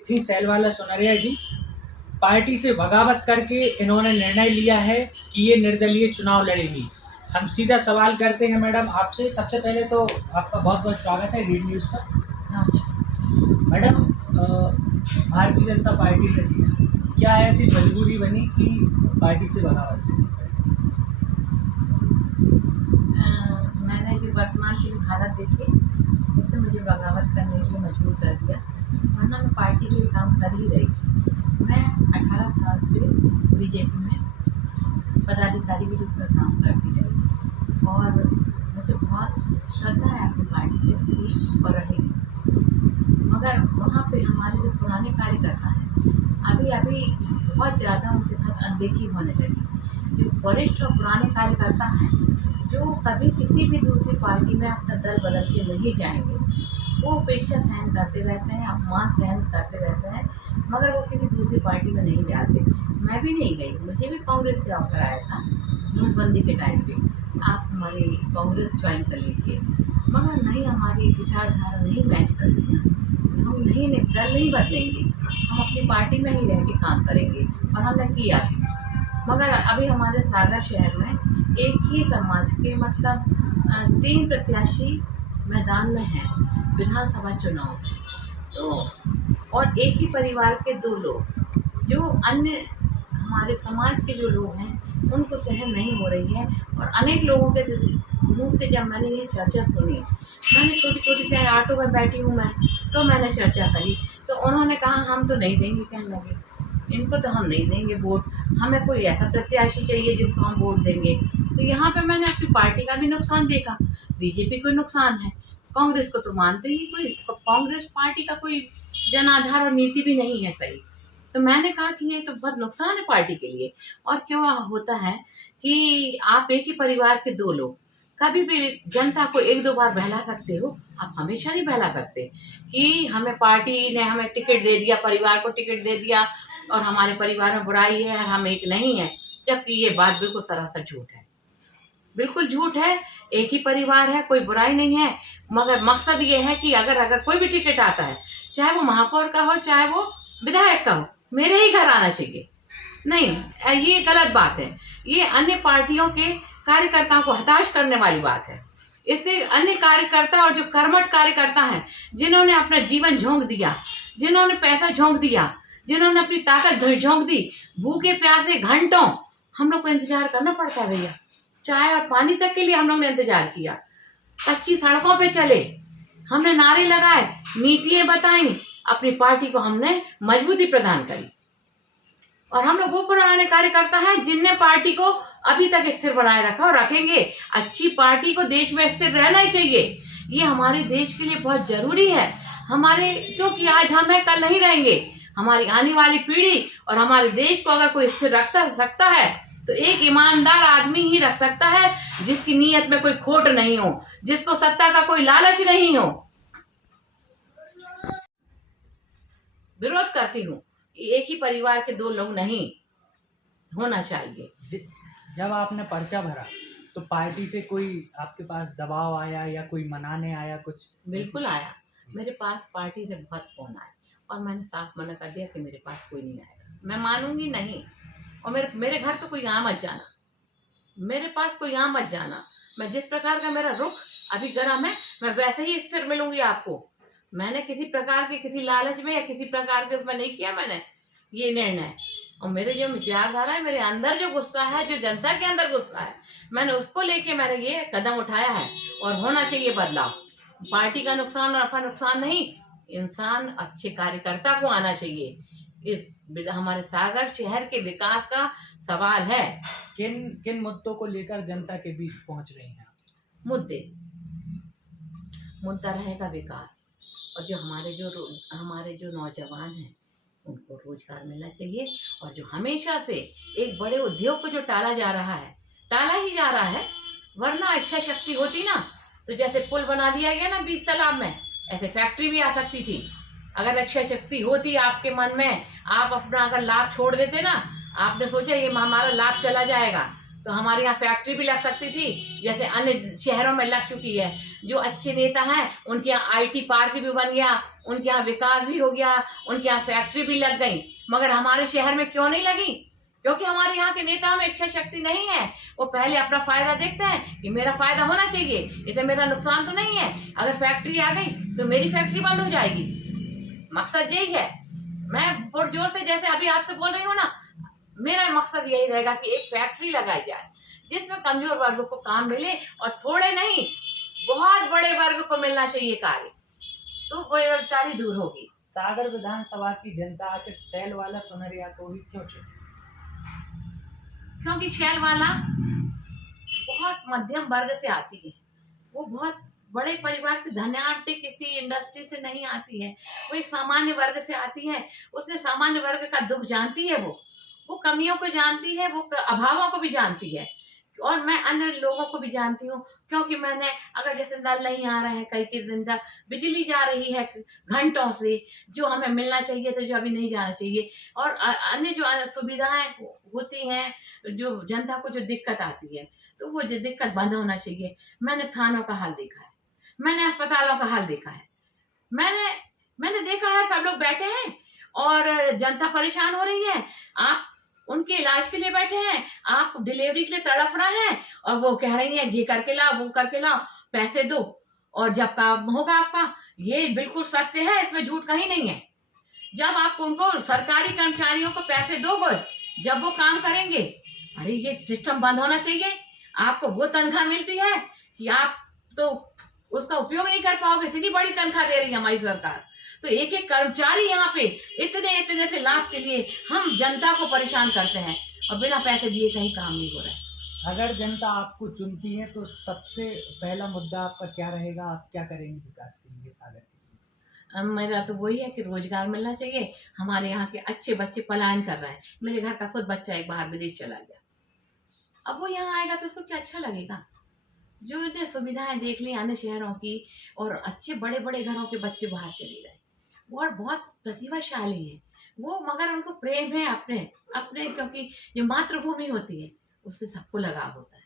थी सैलवाला सुनरिया जी। पार्टी से बगावत करके इन्होंने निर्णय लिया है कि ये निर्दलीय चुनाव लड़ेंगी। हम सीधा सवाल करते हैं मैडम आपसे। सबसे पहले तो आपका बहुत बहुत स्वागत है रीड न्यूज़ पर। मैडम, भारतीय जनता पार्टी ने जीता, क्या ऐसी मजबूरी बनी कि पार्टी से बगावत करनी पड़ी? मैंने जो वर्तमान की जो हालत देखी उससे मुझे बगावत करने के लिए मजबूर कर दिया, वरना मैं पार्टी के लिए काम कर ही रही थी। मैं 18 साल से बीजेपी में पदाधिकारी के रूप में काम करती रही और मुझे बहुत श्रद्धा है अपनी पार्टी पे, थी और रहेगी। मगर वहाँ पे हमारे जो पुराने कार्यकर्ता हैं अभी अभी बहुत ज़्यादा उनके साथ अनदेखी होने लगी। जो वरिष्ठ और पुराने कार्यकर्ता हैं जो कभी किसी भी दूसरी पार्टी में अपना दल बदल के नहीं जाएंगे, वो उपेक्षा सहन करते रहते हैं, अपमान सहन करते रहते हैं, मगर वो किसी दूसरी पार्टी में नहीं जाते। मैं भी नहीं गई, मुझे भी कांग्रेस से ऑफर आया था नोटबंदी के टाइम पे, आप हमारी कांग्रेस ज्वाइन कर लीजिए, मगर नहीं, हमारी विचारधारा नहीं मैच करती है। हम नहीं दल नहीं बदलेंगे, हम अपनी पार्टी में ही रह के काम करेंगे, और हमने किया भी। मगर अभी हमारे सागर शहर में एक ही समाज के मतलब 3 प्रत्याशी मैदान में हैं विधानसभा चुनाव में। तो और एक ही परिवार के 2 लोग, जो अन्य हमारे समाज के जो लोग हैं उनको सहन नहीं हो रही है। और अनेक लोगों के मुँह से जब मैंने ये चर्चा सुनी, मैंने छोटी-छोटी, चाहे ऑटो में बैठी हूँ मैं, तो मैंने चर्चा करी, तो उन्होंने कहा हम तो नहीं देंगे, कहने लगे इनको तो हम नहीं देंगे वोट, हमें कोई ऐसा प्रत्याशी चाहिए जिसको हम वोट देंगे। तो यहाँ पे मैंने अपनी पार्टी का भी नुकसान देखा, बीजेपी को नुकसान है, कांग्रेस को तो मानते ही कोई, कांग्रेस पार्टी का कोई जन आधार और नीति भी नहीं है सही। तो मैंने कहा कि ये तो बहुत नुकसान है पार्टी के लिए। और क्यों होता है कि आप एक ही परिवार के 2 लोग कभी भी जनता को 1-2 बार बहला सकते हो, आप हमेशा नहीं बहला सकते कि हमें पार्टी ने हमें टिकट दे दिया, परिवार को टिकट दे दिया और हमारे परिवार में बुराई है और हम एक नहीं है, जबकि ये बात बिल्कुल सरासर झूठ है, बिल्कुल झूठ है। एक ही परिवार है, कोई बुराई नहीं है, मगर मकसद ये है कि अगर कोई भी टिकट आता है, चाहे वो महापौर का हो, चाहे वो विधायक का हो, मेरे ही घर आना चाहिए। नहीं, ये गलत बात है। ये अन्य पार्टियों के कार्यकर्ताओं को हताश करने वाली बात है। इससे अन्य कार्यकर्ता और जो कर्मठ कार्यकर्ता हैं, जिन्होंने अपना जीवन झोंक दिया, जिन्होंने पैसा झोंक दिया, जिन्होंने अपनी ताकत झोंक दी, भूखे प्यासे घंटों हम लोग को इंतजार करना पड़ता है भैया। चाय और पानी तक के लिए हम लोग ने इंतजार किया, कच्ची सड़कों पे चले, हमने नारे लगाए, नीतियां बताई, अपनी पार्टी को हमने मजबूती प्रदान करी। और हम लोग वो पुराने कार्यकर्ता हैं जिनने पार्टी को अभी तक स्थिर बनाए रखा और रखेंगे। अच्छी पार्टी को देश में स्थिर रहना ही चाहिए, ये हमारे देश के लिए बहुत जरूरी है। हमारे, क्योंकि आज हम हैं कल नहीं रहेंगे, हमारी आने वाली पीढ़ी और हमारे देश को अगर कोई स्थिर रख सकता है तो एक ईमानदार आदमी ही रख सकता है, जिसकी नीयत में कोई खोट नहीं हो, जिसको सत्ता का कोई लालच नहीं हो। विरोध करती हूँ, एक ही परिवार के 2 लोग नहीं होना चाहिए। जब आपने पर्चा भरा तो पार्टी से कोई आपके पास दबाव आया या कोई मनाने आया कुछ? बिल्कुल आया, मेरे पास पार्टी से बहुत फोन आए और मैंने साफ मना कर दिया कि मेरे पास कोई नहीं आएगा, मैं मानूंगी नहीं। और मेरे घर तो कोई यहाँ मत जाना, मेरे पास कोई यहाँ मत जाना। मैं जिस प्रकार का मेरा रुख अभी गर्म है, मैं वैसे ही स्थिर मिलूंगी आपको। मैंने किसी प्रकार के किसी लालच में या किसी प्रकार के उसमें नहीं किया मैंने ये निर्णय। और मेरे जो विचारधारा है, मेरे अंदर जो गुस्सा है, जो जनता के अंदर गुस्सा है, मैंने उसको लेके मैंने ये कदम उठाया है। और होना चाहिए बदलाव, पार्टी का नुकसान और अपना नुकसान नहीं, इंसान अच्छे कार्यकर्ता को आना चाहिए। इस हमारे सागर शहर के विकास का सवाल है। किन किन मुद्दों को लेकर जनता के बीच पहुंच रही हैं? मुद्दा रहेगा विकास, और जो हमारे जो नौजवान हैं उनको रोजगार मिलना चाहिए। और जो हमेशा से एक बड़े उद्योग को जो टाला जा रहा है, टाला ही जा रहा है, वरना इच्छा शक्ति होती ना तो जैसे पुल बना दिया गया ना बीच तालाब में, ऐसे फैक्ट्री भी आ सकती थी। अगर इच्छा शक्ति होती आपके मन में, आप अपना अगर लाभ छोड़ देते ना, आपने सोचा ये हमारा लाभ चला जाएगा, तो हमारे यहाँ फैक्ट्री भी लग सकती थी, जैसे अन्य शहरों में लग चुकी है। जो अच्छे नेता हैं उनके यहाँ IT पार्क भी बन गया, उनके यहाँ विकास भी हो गया, उनके यहाँ फैक्ट्री भी लग गई, मगर हमारे शहर में क्यों नहीं लगी? क्योंकि हमारे यहाँ के नेताओं में इच्छा शक्ति नहीं है। वो पहले अपना फायदा देखते हैं कि मेरा फायदा होना चाहिए, इसे मेरा नुकसान तो नहीं है। अगर फैक्ट्री आ गई तो मेरी फैक्ट्री बंद हो जाएगी, मकसद यही है। मैं बहुत जोर से जैसे अभी आपसे बोल रही हूँ ना, मेरा मकसद यही रहेगा कि एक फैक्ट्री लगाई जाए जिसमें कमजोर वर्ग को काम मिले, और थोड़े नहीं बहुत बड़े वर्ग को मिलना चाहिए कार्य, तो बेरोजगारी दूर होगी। सागर विधानसभा की जनता आखिर सैल वाला सुनरिया को ही क्यों चुने? क्योंकि शैल वाला बहुत मध्यम वर्ग से आती है, वो बहुत बड़े परिवार के धनाढ़ किसी इंडस्ट्री से नहीं आती है, वो एक सामान्य वर्ग से आती है। उसने सामान्य वर्ग का दुख जानती है, वो कमियों को जानती है, वो अभावों को भी जानती है, और मैं अन्य लोगों को भी जानती हूँ। क्योंकि मैंने, अगर जैसे नल नहीं आ रहा है, कई कई दिन तक बिजली जा रही है घंटों से, जो हमें मिलना चाहिए था, जो अभी नहीं जाना चाहिए, और अन्य जो सुविधाएं होती हैं, जो जनता को जो दिक्कत आती है, तो वो जो दिक्कत बंद होना चाहिए। मैंने थानों का हाल देखा है, मैंने अस्पतालों का हाल देखा है, मैंने देखा है सब लोग बैठे हैं और जनता परेशान हो रही है। आप उनके इलाज के लिए बैठे हैं, आप डिलीवरी के लिए तड़प रहे हैं, और वो कह रही है ये करके लाओ, वो करके लाओ, पैसे दो और जब काम होगा आपका। ये बिल्कुल सत्य है, इसमें झूठ कहीं नहीं है। जब आप उनको, सरकारी कर्मचारियों को पैसे दोगे, जब वो काम करेंगे, अरे ये सिस्टम बंद होना चाहिए। आपको वो तनख्वाह मिलती है कि आप तो उसका उपयोग नहीं कर पाओगे, इतनी बड़ी तनख्वाह दे रही है हमारी सरकार। तो एक एक कर्मचारी यहाँ पे इतने से लाभ के लिए हम जनता को परेशान करते हैं, और बिना पैसे दिए कहीं काम नहीं हो रहा है। अगर जनता आपको चुनती है तो सबसे पहला मुद्दा आपका क्या रहेगा? आप क्या करेंगे विकास के लिए सागर के? मेरा तो वही है कि रोजगार मिलना चाहिए। हमारे यहाँ के अच्छे बच्चे पलायन कर रहे हैं। मेरे घर का खुद बच्चा एक बाहर विदेश चला गया, अब वो यहाँ आएगा तो उसको क्या अच्छा लगेगा? जो ने सुविधाएं देख ली अन्य शहरों की, और अच्छे बड़े बड़े घरों के बच्चे बाहर चले गए, और बहुत प्रतिभाशाली है वो, मगर उनको प्रेम है अपने अपने, क्योंकि जो मातृभूमि होती है उससे सबको लगाव होता है।